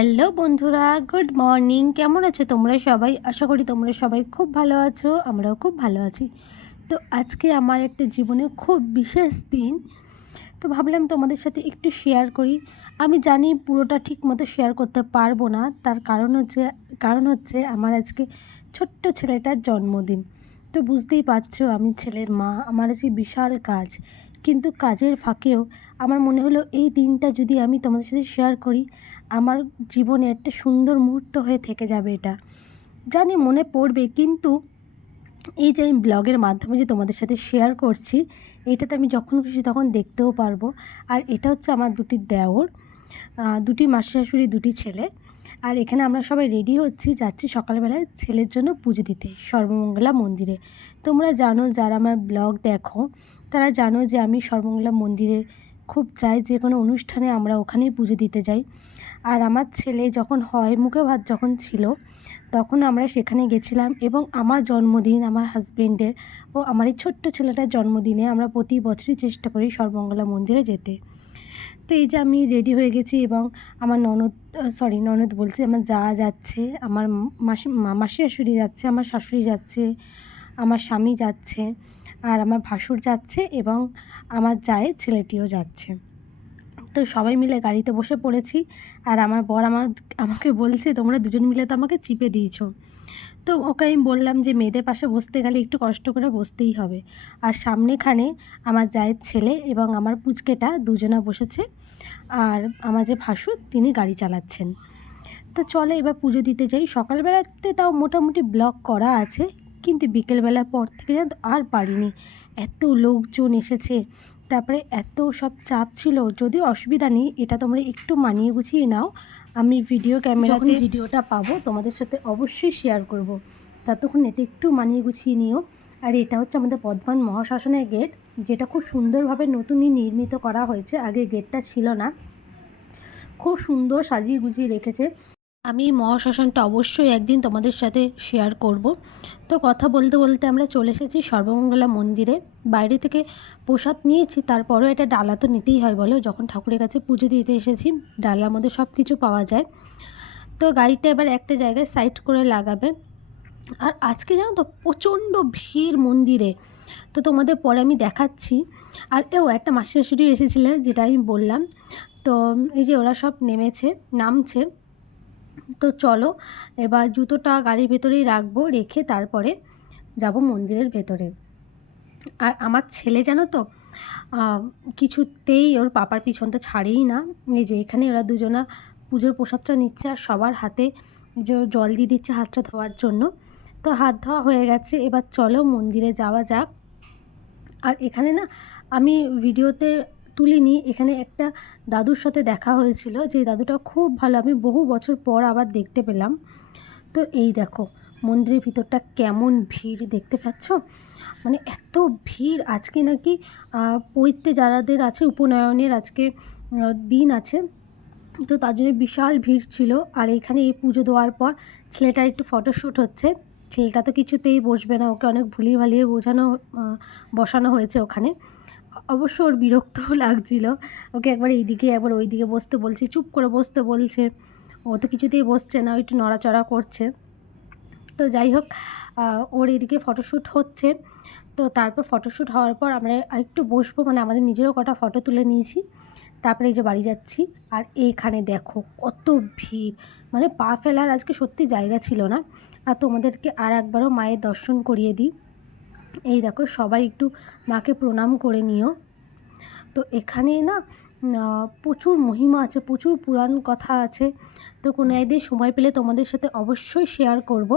Hello বন্ধুরা, good morning. কেমন আছো তোমরা সবাই? আশা করি তোমরা সবাই খুব ভালো আছো, আমরাও খুব ভালো আছি। তো আজকে আমার একটা জীবনে খুব বিশেষ দিন, তো ভাবলাম তোমাদের সাথে একটু শেয়ার করি। আমি জানি পুরোটা ঠিক মতো শেয়ার করতে পারবো না, তার কারণ হচ্ছে আমার আজকে ছোট্ট ছেলেটার জন্মদিন। তো বুঝতেই পারছো আমি ছেলের মা, আমার আজকে বিশাল কাজ, কিন্তু কাজের ফাঁকেও আমার মনে হলো এই দিনটা যদি আমি তোমাদের সাথে শেয়ার করি, আমার জীবনে একটা সুন্দর মুহূর্ত হয়ে থেকে যাবে। এটা জানি মনে পড়বে, কিন্তু এই যে আমি ব্লগের মাধ্যমে যে তোমাদের সাথে শেয়ার করছি, এটাতে আমি যখন খুশি তখন দেখতেও পারবো। আর এটা হচ্ছে আমার দুটি দেওর, দুটি মাসি শাশুড়ি, দুটি ছেলে। আর এখানে আমরা সবাই রেডি হচ্ছি, যাচ্ছি সকালবেলায় ছেলের জন্য পুজো দিতে সর্বমঙ্গলা মন্দিরে। তোমরা জানো, যারা আমার ব্লগ দেখো তারা জানো যে আমি সর্বমঙ্গলা মন্দিরে খুব চাই, যে কোনো অনুষ্ঠানে আমরা ওখানেই পুজো দিতে যাই। আর আমার ছেলে যখন হয় মুখে ভাত যখন ছিল, তখন আমরা সেখানে গেছিলাম। এবং আমার জন্মদিন, আমার হাজবেন্ডের ও আমার এই ছোট্ট ছেলেটার জন্মদিনে আমরা প্রতি বছরই চেষ্টা করি সর্বমঙ্গলা মন্দিরে যেতে। তো এই যে আমি রেডি হয়ে গেছি, এবং আমার ননদ বলছে, আমার যা যাচ্ছে, আমার মাসি শাশুড়ি যাচ্ছে, আমার শাশুড়ি যাচ্ছে, আমার স্বামী যাচ্ছে, আর আমার ভাসুর যাচ্ছে, এবং আমার জায়ের ছেলেটিও যাচ্ছে। তো সবাই মিলে গাড়িতে বসে পড়েছি। আর আমার বর আমাকে বলছে, তোমরা দুজন মিলে তো আমাকে চিপে দিয়েছো। তো ওকে আমি বললাম যে মেয়েদের পাশে বসতে গেলে একটু কষ্ট করে বসতেই হবে। আর সামনেখানে আমার জায়ের ছেলে এবং আমার পুচকেটা দুজনা বসেছে, আর আমার যে ভাসুর তিনি গাড়ি চালাচ্ছেন। তো চলো এবার পুজো দিতে যাই। সকালবেলাতে তাও মোটামুটি ব্লগ করা আছে, কিন্তু বিকেলবেলার পর থেকে জানো তো আর পারিনি। এত লোকজন এসেছে, তারপরে এত সব চাপ ছিল। যদিও অসুবিধা নেই, এটা তোমরা একটু মানিয়ে গুছিয়ে নাও। আমি ক্যামেরাতে ভিডিওটা পাবো তোমাদের সাথে অবশ্যই শেয়ার করব। ততক্ষণ এটা একটু মানিয়ে গুছিয়ে নিও। আর এটা হচ্ছে আমাদের বর্ধমান মহাশ্মশানের গেট, যেটা খুব সুন্দরভাবে নতুনই নির্মিত করা হয়েছে। আগে গেটটা ছিল না, খুব সুন্দর সাজিয়ে গুছিয়ে রেখেছে। আমি মহাশ্মশানটা অবশ্যই একদিন তোমাদের সাথে শেয়ার করব। তো কথা বলতে বলতে আমরা চলে এসেছি সর্বমঙ্গলা মন্দিরে। বাইরে থেকে প্রসাদ নিয়েছি, তারপরেও এটা ডালা তো নিতেই হয় বলো, যখন ঠাকুরের কাছে পুজো দিতে এসেছি। ডালার মধ্যে সব কিছু পাওয়া যায়। তো গাড়িটা এবার একটা জায়গায় সাইড করে লাগাবে। আর আজকে জানো তো প্রচণ্ড ভিড় মন্দিরে, তো তোমাদের পরে আমি দেখাচ্ছি। আর একটা মাসি শাশুড়ি এসেছিলেন, যেটা আমি বললাম। তো এই যে ওরা সব নামছে। তো চলো এবার জুতোটা গাড়ির ভেতরেই রাখবো, রেখে তারপরে যাব মন্দিরের ভেতরে। আর আমার ছেলে জানো তো কিছুতেই ওর পাপার পিছনটা ছাড়েই না। এই যে এখানে ওরা দুজনা পুজোর প্রসাদটা নিচ্ছে, আর সবার হাতে যে জল দিয়ে দিচ্ছে হাতটা ধোয়ার জন্য। তো হাত ধোয়া হয়ে গেছে, এবার চলো মন্দিরে যাওয়া যাক। আর এখানে না, আমি ভিডিওতে তুলিনি, এখানে একটা দাদুর সাথে দেখা হয়েছিল, যে দাদুটা খুব ভালো, আমি বহু বছর পর আবার দেখতে পেলাম। তো এই দেখো মন্দিরের ভিতরটা কেমন ভিড় দেখতে পাচ্ছ। মানে এত ভিড় আজকে নাকি পৈতে যারাদের আছে, উপনয়নের আজকে দিন আছে, তো তার জন্য বিশাল ভিড় ছিল। আর এখানে এই পুজো দেওয়ার পর ছেলেটার একটু ফটোশ্যুট হচ্ছে। ছেলেটা তো কিছুতেই বসবে না, ওকে অনেক ভুলিয়ে ভালিয়ে বসানো হয়েছে ওখানে। অবশ্য ওর বিরক্তও লাগছিল, ওকে একবার এইদিকে একবার ওইদিকে বসতে বলছে, চুপ করে বসতে বলছে, ও তো কিছুতেই বসছে না, একটু নড়াচড়া করছে। তো যাই হোক, ওর এদিকে ফটোশ্যুট হচ্ছে। তো তারপর ফটোশ্যুট হওয়ার পর আমরা আরেকটু বসবো, মানে আমাদের নিজেরও কটা ফটো তুলে নিয়েছি। তারপরে এই যে বাড়ি যাচ্ছি। আর এইখানে দেখো কত ভিড়, মানে পা ফেলার আজকে সত্যি জায়গা ছিল না। আর তোমাদেরকে আর একবারও মায়ের দর্শন করিয়ে দিই। এই দেখো সবাই একটু মাকে প্রণাম করে নিও। তো এখানে না প্রচুর মহিমা আছে, প্রচুর পুরাণ কথা আছে। তো কোনো একদিন সময় পেলে তোমাদের সাথে অবশ্যই শেয়ার করব।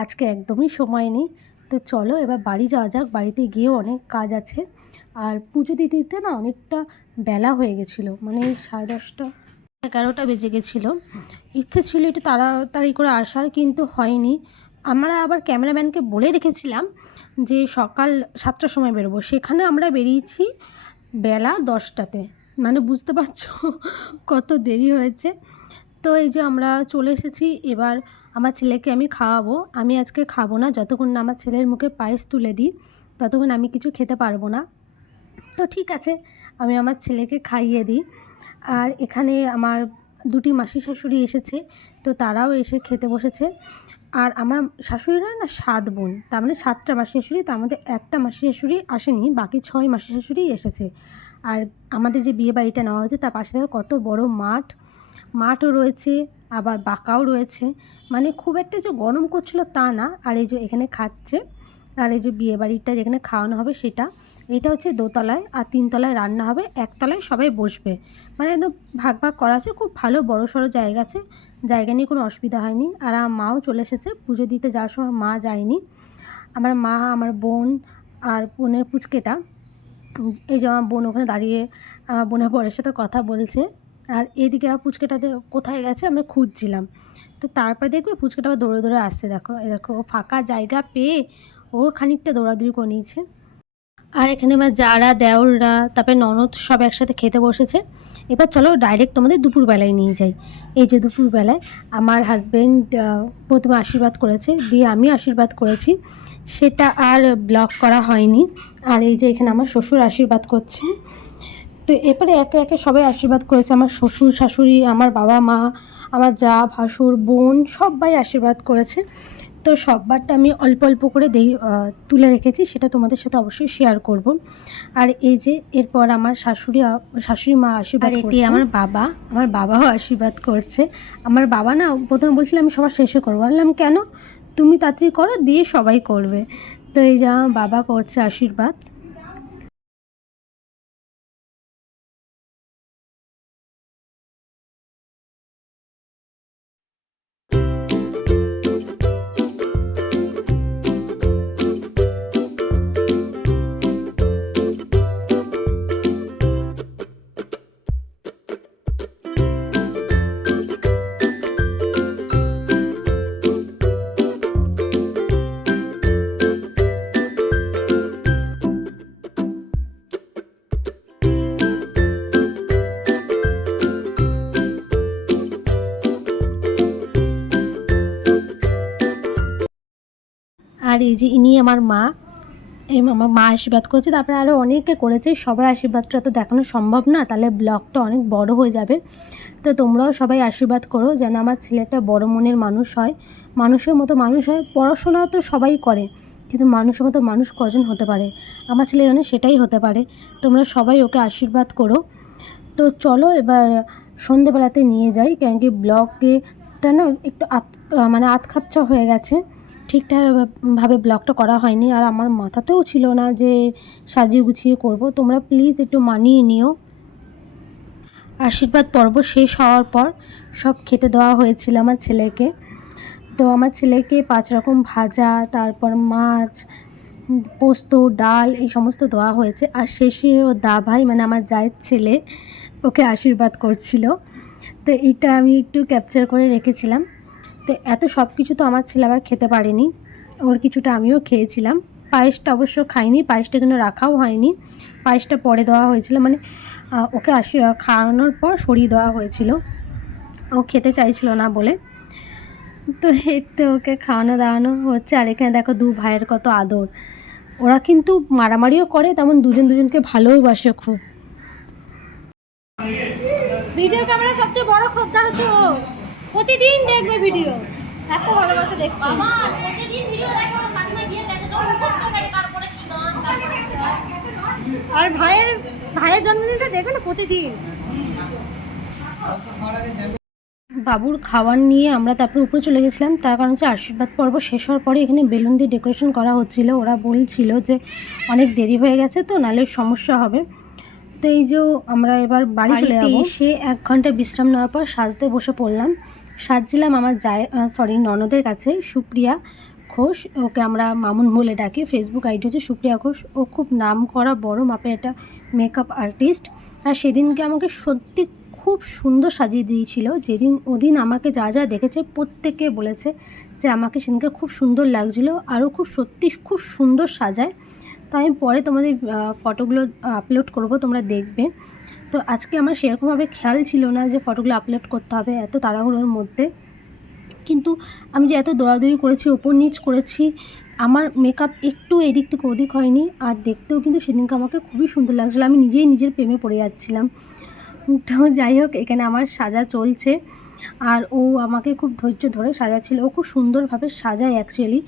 আজকে একদমই সময় নেই। তো চলো এবার বাড়ি যাওয়া যাক, বাড়িতে গিয়েও অনেক কাজ আছে। আর পুজো দিতে দিতে না অনেকটা বেলা হয়ে গেছিলো, মানে 10:30 11টা বেজে গেছিলো। ইচ্ছে ছিল একটু তাড়াতাড়ি করে আসার, কিন্তু হয়নি। আমরা আবার ক্যামেরাম্যানকে বলে রেখেছিলাম যে সকাল 7টার সময় বেরোবো, সেখানে আমরা বেরিয়েছি বেলা 10টাতে। মানে বুঝতে পারছো কত দেরি হয়েছে। তো এই যে আমরা চলে এসেছি। এবার আমার ছেলেকে আমি খাওয়াবো। আমি আজকে খাবো না, যতক্ষণ না আমার ছেলের মুখে পায়েস তুলে দিই ততক্ষণ আমি কিছু খেতে পারবো না। তো ঠিক আছে, আমি আমার ছেলেকে খাইয়ে দিই। আর এখানে আমার দুটি মাসি শাশুড়ি এসেছে, তো তারাও এসে খেতে বসেছে। আর আমার শাশুড়িরা না 7 বোন, তার মানে 7টা মাসি শাশুড়ি, তার মধ্যে একটা মাসি শাশুড়ি আসেনি, বাকি 6 মাসি শাশুড়িই এসেছে। আর আমাদের যে বিয়ে বাড়িটা নেওয়া হয়েছে তার পাশে দেখো কত বড় মাঠও রয়েছে, আবার বাঁকাও রয়েছে, মানে খুব একটা যে গরম করছিল তা না। আর এই যে এখানে খাচ্ছে, আর এই যে বিয়ে বাড়িটা যেখানে খাওয়ানো হবে সেটা, এটা হচ্ছে দোতলায়, আর 3 তলায় রান্না হবে, 1 তলায় সবাই বসবে, মানে একদম ভাগ ভাগ করা আছে, খুব ভালো বড়সড় জায়গা আছে, জায়গা নিয়ে কোনো অসুবিধা হয়নি। আর আমার মাও চলে এসেছে, পুজো দিতে যাওয়ার সময় মা যায়নি, আমার মা, আমার বোন আর বোনের পুচকেটা, এই যে আমার বোন ওখানে দাঁড়িয়ে আমার বোনের বরের সাথে কথা বলছে। আর এদিকে আমার পুচকেটাতে কোথায় গেছে আমরা খুঁজছিলাম, তো তারপর দেখবে পুচকেটা আবার দৌড়ে দৌড়ে আসছে, দেখো এই দেখো ও ফাঁকা জায়গা পেয়ে ও খানিকটা দৌড়াদৌড়ি করে নিয়েছে। আর এখানে আমার যারা দেওররা তারপরে ননদ সব একসাথে খেতে বসেছে। এবার চলো ডাইরেক্ট তোমাদের দুপুরবেলায় নিয়ে যাই। এই যে দুপুরবেলায় আমার হাজব্যান্ড প্রথমে আশীর্বাদ করেছে, দিয়ে আমি আশীর্বাদ করেছি, সেটা আর ব্লগ করা হয়নি। আর এই যে এখানে আমার শ্বশুর আশীর্বাদ করছে, তো এরপরে একে একে সবাই আশীর্বাদ করেছে, আমার শ্বশুর শাশুড়ি, আমার বাবা মা, আমার যা ভাসুর বোন সবাই আশীর্বাদ করেছে। তো সববারটা আমি অল্প অল্প করে তুলে রেখেছি, সেটা তোমাদের সাথে অবশ্যই শেয়ার করব। আর এই যে এরপর আমার শাশুড়ি মা আশীর্বাদ করছে, এটি আমার বাবাও আশীর্বাদ করছে। আমার বাবা না প্রথমে বলছিল আমি সবার শেষে করবো, বললাম কেন, তুমি তাড়াতাড়ি করো, দিয়ে সবাই করবে। তো এই যে আমার বাবা করছে আশীর্বাদ। আর এই যে ইনি আমার মা আশীর্বাদ করছে, তারপরে আরও অনেকে করেছে, সবার আশীর্বাদটা তো দেখানো সম্ভব না, তাহলে ব্লগটা অনেক বড় হয়ে যাবে। তো তোমরাও সবাই আশীর্বাদ করো যেন আমার ছেলেটা বড় মনের মানুষ হয়, মানুষের মতো মানুষ হয়। পড়াশোনা তো সবাই করে, কিন্তু মানুষের মতো মানুষ কজন হতে পারে, আমার ছেলে যেন সেটাই হতে পারে। তোমরা সবাই ওকে আশীর্বাদ করো। তো চলো এবার সন্ধেবেলাতে নিয়ে যাই, কেন কি ব্লগটা না একটু মানে আধখাপচা হয়ে গেছে, ঠিকঠাকভাবে ব্লগটা করা হয়নি, আর আমার মাথাতেও ছিল না যে সাজিয়ে গুছিয়ে করব। তোমরা প্লিজ একটু মানিয়ে নিও। আশীর্বাদ পর্ব শেষ হওয়ার পর সব খেতে দেওয়া হয়েছিল আমার ছেলেকে। তো আমার ছেলেকে 5 রকম ভাজা, তারপর মাছ, পোস্ত, ডাল এই সমস্ত দেওয়া হয়েছে। আর শেষে ও ভাই মানে আমার জায়ের ছেলে ওকে আশীর্বাদ করছিল, তো এইটা আমি একটু ক্যাপচার করে রেখেছিলাম। তো এত সব কিছু তো আমার ছেলে আবার খেতে পারেনি, ওর কিছুটা আমিও খেয়েছিলাম। পায়েসটা অবশ্য খাইনি, পায়েসটা কিন্তু রাখাও হয়নি, পায়েসটা পরে দেওয়া হয়েছিল, মানে ওকে খাওয়ানোর পর সরিয়ে দেওয়া হয়েছিল, ও খেতে চাইছিল না বলে। তো এই তো ওকে খাওয়ানো দাওয়ানো হচ্ছে। আর এখানে দেখো 2 ভাইয়ের কত আদর, ওরা কিন্তু মারামারিও করে, তেমন দুজনকে ভালোবাসে খুব। ভিডিও ক্যামেরা সবচেয়ে বড় খদ্দের হচ্ছে ও, প্রতিদিন দেখবে ভিডিও, এত ভালোবাসে দেখতে। বাবা প্রতিদিন ভিডিও দেখে, ওর কাকিমা গিয়ে দেখে তো মুখস্থ করে, তারপরে কি গান, আর ভাইয়ের জন্মদিনটা দেখবে না প্রতিদিন। বাবুর খাবার নিয়ে আমরা তারপরে উপরে চলে গেছিলাম, তার কারণ হচ্ছে আশীর্বাদ পর্ব শেষ হওয়ার পরে এখানে বেলুন দিয়ে ডেকোরেশন করা হচ্ছিল। ওরা বলছিল যে অনেক দেরি হয়ে গেছে, তো নাহলে সমস্যা হবে। তো এই যে আমরা এবার বাড়ি চলে যাবো, এসে 1 ঘন্টা বিশ্রাম নেওয়ার পর সাজতে বসে পড়লাম। সাজছিলাম আমার ননদের কাছে, সুপ্রিয়া ঘোষ, ওকে আমরা মামুন বলে ডাকি, ফেসবুক আইডি হচ্ছে সুপ্রিয়া ঘোষ। ও খুব নাম করা বড় মাপের একটা মেকআপ আর্টিস্ট। আর সেদিনকে আমাকে সত্যি খুব সুন্দর সাজিয়ে দিয়েছিল। ওদিন আমাকে যা যা দেখেছে প্রত্যেকে বলেছে যে আমাকে সেদিনকে খুব সুন্দর লাগছিলো, আরও সত্যি খুব সুন্দর সাজায়। তো আমি পরে তোমাদের ফটোগুলো আপলোড করব, তোমরা দেখবে। তো আজকে আমার সেরকমভাবে খেয়াল ছিল না যে ফটোগুলো আপলোড করতে হবে এত তাড়াহুড়োর মধ্যে, কিন্তু আমি যে এত দৌড়াদৌড়ি করেছি, ওপর নিচ করেছি, আমার মেকআপ একটু এদিক থেকে ওদিক হয়নি। আর দেখতেও কিন্তু সেদিনকে আমাকে খুবই সুন্দর লাগছিলো, আমি নিজেই নিজের প্রেমে পড়ে যাচ্ছিলাম। তো যাই হোক, এখানে আমার সাজা চলছে, আর ও আমাকে খুব ধৈর্য ধরে সাজাচ্ছিল। ও খুব সুন্দরভাবে সাজায় অ্যাকচুয়ালি।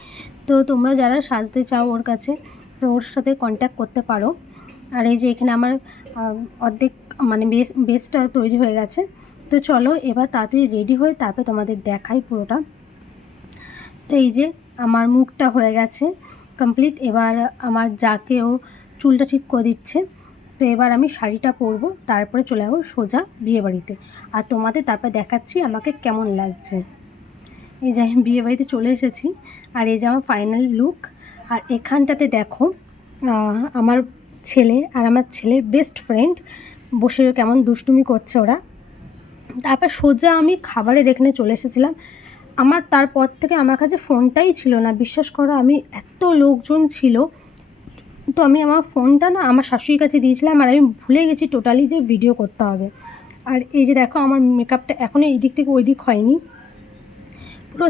তো তোমরা যারা সাজতে চাও ওর কাছে, তো ওর সাথে কন্ট্যাক্ট করতে পারো। আর এই যে এখানে আমার অর্ধেক মানে বেসটা তৈরি হয়ে গেছে। তো চলো এবার তাড়াতাড়ি রেডি হয়ে তারপরে তোমাদের দেখাই পুরোটা। তো এই যে আমার মুখটা হয়ে গেছে কমপ্লিট। এবার আমার যাকেও চুলটা ঠিক করে দিচ্ছে। তো এবার আমি শাড়িটা পরবো, তারপরে চলে যাবো সোজা বিয়েবাড়িতে। আর তোমাদের তারপরে দেখাচ্ছি আমাকে কেমন লাগছে। এই যে আমি বিয়েবাড়িতে চলে এসেছি, আর এই যে আমার ফাইনাল লুক। আর এখানটাতে দেখো আমার ছেলে আর আমার ছেলের বেস্ট ফ্রেন্ড বসে কেমন দুষ্টুমি করছে ওরা। তারপর সোজা আমি খাবারের এখানে চলে এসেছিলাম। আমার তারপর থেকে আমার কাছে ফোনটাই ছিল না, বিশ্বাস করো। আমি এত লোকজন ছিল, তো আমি আমার ফোনটা না আমার শাশুড়ির কাছে দিয়েছিলাম, আর আমি ভুলে গেছি টোটালি যে ভিডিও করতে হবে। আর এই যে দেখো আমার মেকআপটা এখনও এই দিক থেকে ওই দিক হয়নি, পুরো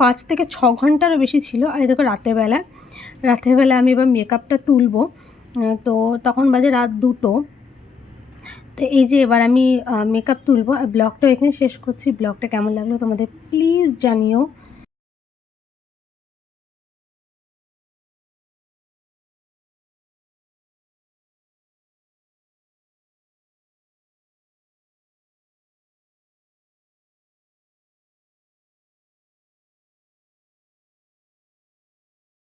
5 থেকে 6 ঘন্টারও বেশি ছিল। আর এই দেখো রাতেরবেলা আমি এবার মেকআপটা তুলবো। তো তখন বাজে রাত 2টো। তো এই যে এবার আমি মেকআপ তুলবো। আর ব্লগটা এখানে শেষ করছি। ব্লগটা কেমন লাগলো তোমাদের প্লিজ জানিও।